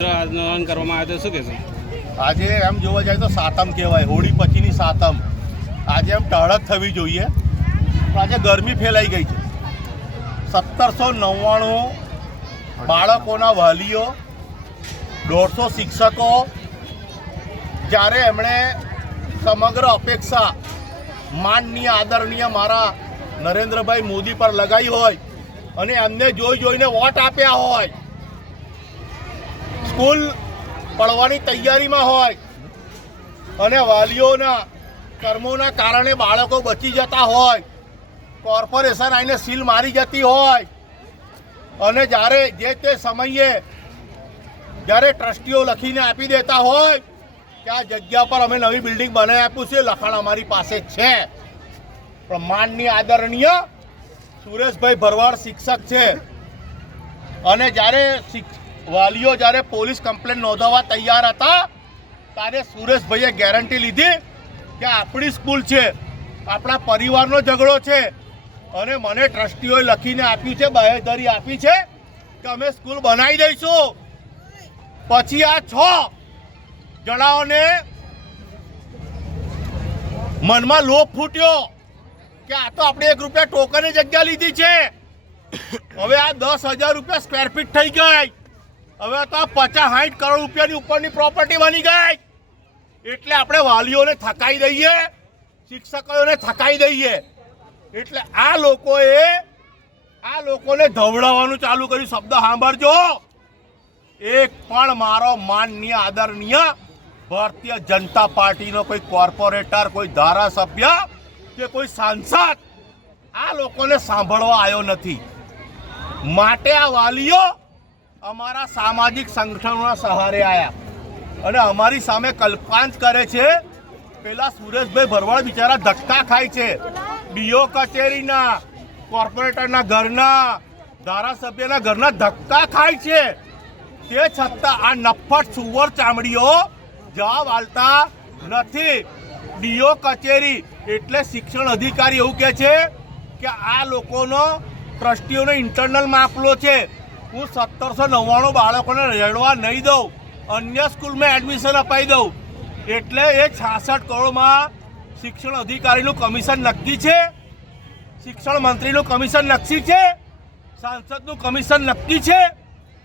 આંદોલન કરવામાં આવ્યું શું કહેશો? આજે એમ જોવા જાય તો સાતમ કહેવાય, હોળી પછીની સાતમ. આજે એમ ટહળક થવી જોઈએ, પણ આજે ગરમી ફેલાઈ ગઈ છે. 1799 બાળકોના વાલીઓ, 150 શિક્ષકો, જ્યારે એમણે સમગ્ર અપેક્ષા માનનીય આદરણીય મારા નરેન્દ્રભાઈ મોદી પર લગાવી હોય અને એમને જોઈને વોટ આપ્યા હોય, સ્કૂલ પડવાની તૈયારીમાં હોય અને વાલીઓના કર્મોના કારણે બાળકો બચી જતા હોય, કોર્પોરેશન આવીને સીલ મારી જતી હોય અને જ્યારે જે તે સમયે જ્યારે ટ્રસ્ટીઓ લખીને આપી દેતા હોય કે આ જગ્યા પર અમે નવી બિલ્ડિંગ બનાવી આપ્યું છે, લખાણ અમારી પાસે છે, પણ માનનીય આદરણીય સુરેશભાઈ ભરવાડ શિક્ષક છે અને જ્યારે વાલીઓ જ્યારે પોલીસ કમ્પ્લેન નોંધાવવા તૈયાર હતા ત્યારે સુરેશભાઈએ ગેરંટી લીધી કે આપણી સ્કૂલ છે, આપણા પરિવારનો ઝઘડો છે અને મને ટ્રસ્ટીઓએ લખીને આપ્યું છે, બાહેધરી આપી છે કે અમે સ્કૂલ બનાવી દઈશું. પછી આ 6 જણાઓને મનમાં લોભ ફૂટ્યો કે આ તો આપણે 1 રૂપિયા ટોકનની જગ્યા લીધી છે, હવે આ 10,000 રૂપિયા સ્ક્વેર ફીટ થઈ ગઈ, હવે તો 50-60 કરોડ રૂપિયાની ઉપરની પ્રોપર્ટી બની ગઈ. એટલે આપણે વાલીઓને થકાઈ દઈએ, શિક્ષકોને થકાઈ દઈએ. એટલે આ લોકોને ધવડાવવાનું ચાલુ કર્યું. શબ્દ સાંભળજો, એક પણ મારો માનનીય આદરણીય ભારતીય જનતા પાર્ટીનો કોઈ કોર્પોરેટર, કોઈ ધારાસભ્ય કે કોઈ સાંસદ આ લોકોને સાંભળવા આવ્યો નથી. માટે આ વાલીઓ અમારા સામાજિક સંગઠનોના સહારે આવ્યા અને અમારી સામે કલ્પાંત કરે છે. પેલા સુરેશભાઈ ભરવાડ બિચારા ધક્કા ખાય છે, ડીઓ કચેરીના, કોર્પોરેટરના ઘરના, ધારાસભ્યના ઘરના ધક્કા ખાય છે. તે છતાં આ નફ્ફટ સુવર ચામડીઓ જવાબ આલતા નથી. ડીઓ કચેરી એટલે શિક્ષણ અધિકારી એવું કહે છે કે આ લોકોનો ટ્રસ્ટીઓનો ઇન્ટરનલ મામલો છે, હું 1799 બાળકોને રડવા નહીં દઉં, અન્ય સ્કૂલમાં એડમિશન અપાઈ દઉં. એટલે એ 66 કરોડમાં શિક્ષણ અધિકારીનું કમિશન નક્કી છે, શિક્ષણ મંત્રીનું કમિશન નક્કી છે, સાંસદનું કમિશન નક્કી છે,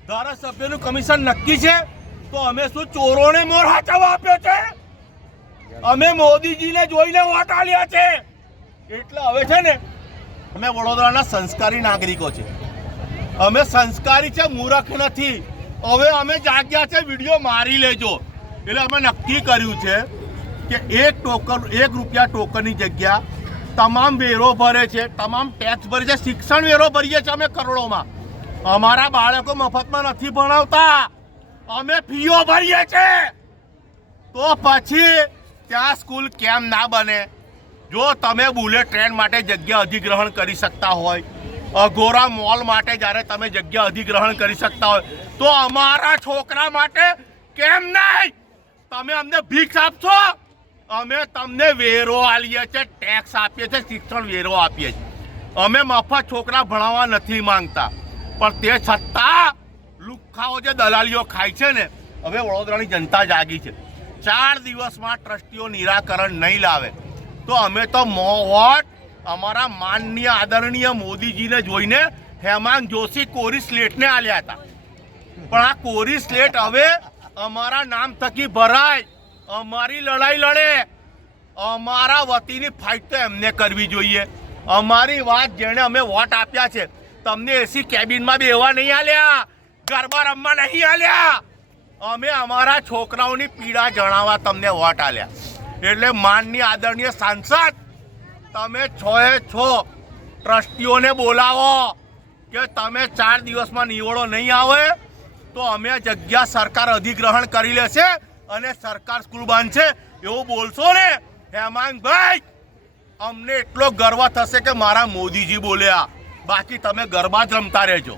ધારાસભ્યનું કમિશન નક્કી છે. તો અમે શું ચોરોને મોર હાચવા આપ્યો છે? અમે મોદીજીને જોઈને વોટ આલ્યા છે. એટલે હવે છે ને, અમે વડોદરાના સંસ્કારી નાગરિકો છે, અમે સંસ્કારી છે, મૂર્ખ નથી. હવે અમે જાગ્યા છે, વિડીયો મારી લેજો. એટલે અમે નક્કી કર્યું છે કે 1 રૂપિયા ટોકનની જગ્યા તમામ વેરો ભરે છે, તમામ ટેક્સ ભરે છે, શિક્ષણ વેરો ભરીએ છીએ અમે કરોડોમાં. અમારા બાળકો મફતમાં નથી ભણાવતા, અમે ફીઓ ભરીએ છીએ. તો પછી ત્યાં સ્કૂલ કેમ ના બને? જો તમે બુલેટ ટ્રેન માટે જગ્યા અધિગ્રહણ કરી શકતા હોય, અઘોરા મોલ માટે જ્યારે તમે જગ્યા અધિગ્રહણ કરી શકતા હોય, તો અમારા છોકરા માટે કેમ નહીં? તમે અમને ભીખ આપશો, અમે તમને વેરો આલીએ છીએ, ટેક્સ આપીએ છીએ, શિક્ષણ વેરો આપીએ છીએ. અમે મફત છોકરા ભણાવવા નથી માંગતા, પણ તે છતાં લુખ્ખાઓ જે દલાલીઓ ખાય છે ને, હવે વડોદરાની જનતા જાગી છે. 4 દિવસમાં ટ્રસ્ટીઓ નિરાકરણ નહીં લાવે તો અમે તો વોટ અમારા માનનીય આદરણીય મોદીજીને જોઈને હેમાંગ જોશી કોરી સ્લેટને આલ્યા હતા. પણ આ કોરી સ્લેટ હવે અમારા નામ થકી ભરાય, અમારી લડાઈ લડે, અમારા વતીની ફાઇટ તો એમને કરવી જોઈએ. અમારી વાત જેણે અમે વોટ આપ્યા છે, તમને એસી કેબિનમાં બેહવા નહીં આલ્યા, ગરબા રમવા નહીં આલ્યા, અમે અમારા છોકરાઓની પીડા જણાવવા તમને વોટ આલ્યા. એટલે માનનીય આદરણીય સાંસદ, તમે 6 ટ્રસ્ટીઓને બોલાવો કે તમે 4 દિવસમાં નિવડો નહીં આવે તો અમે જગ્યા સરકાર અધિગ્રહણ કરી લેશે અને સરકાર સ્કૂલ બાંધશે એવું બોલશો ને હેમાંગભાઈ, અમને એટલો ગર્વ થશે કે મારા મોદીજી બોલ્યા. બાકી તમે ગરબા જ રમતા રહેજો.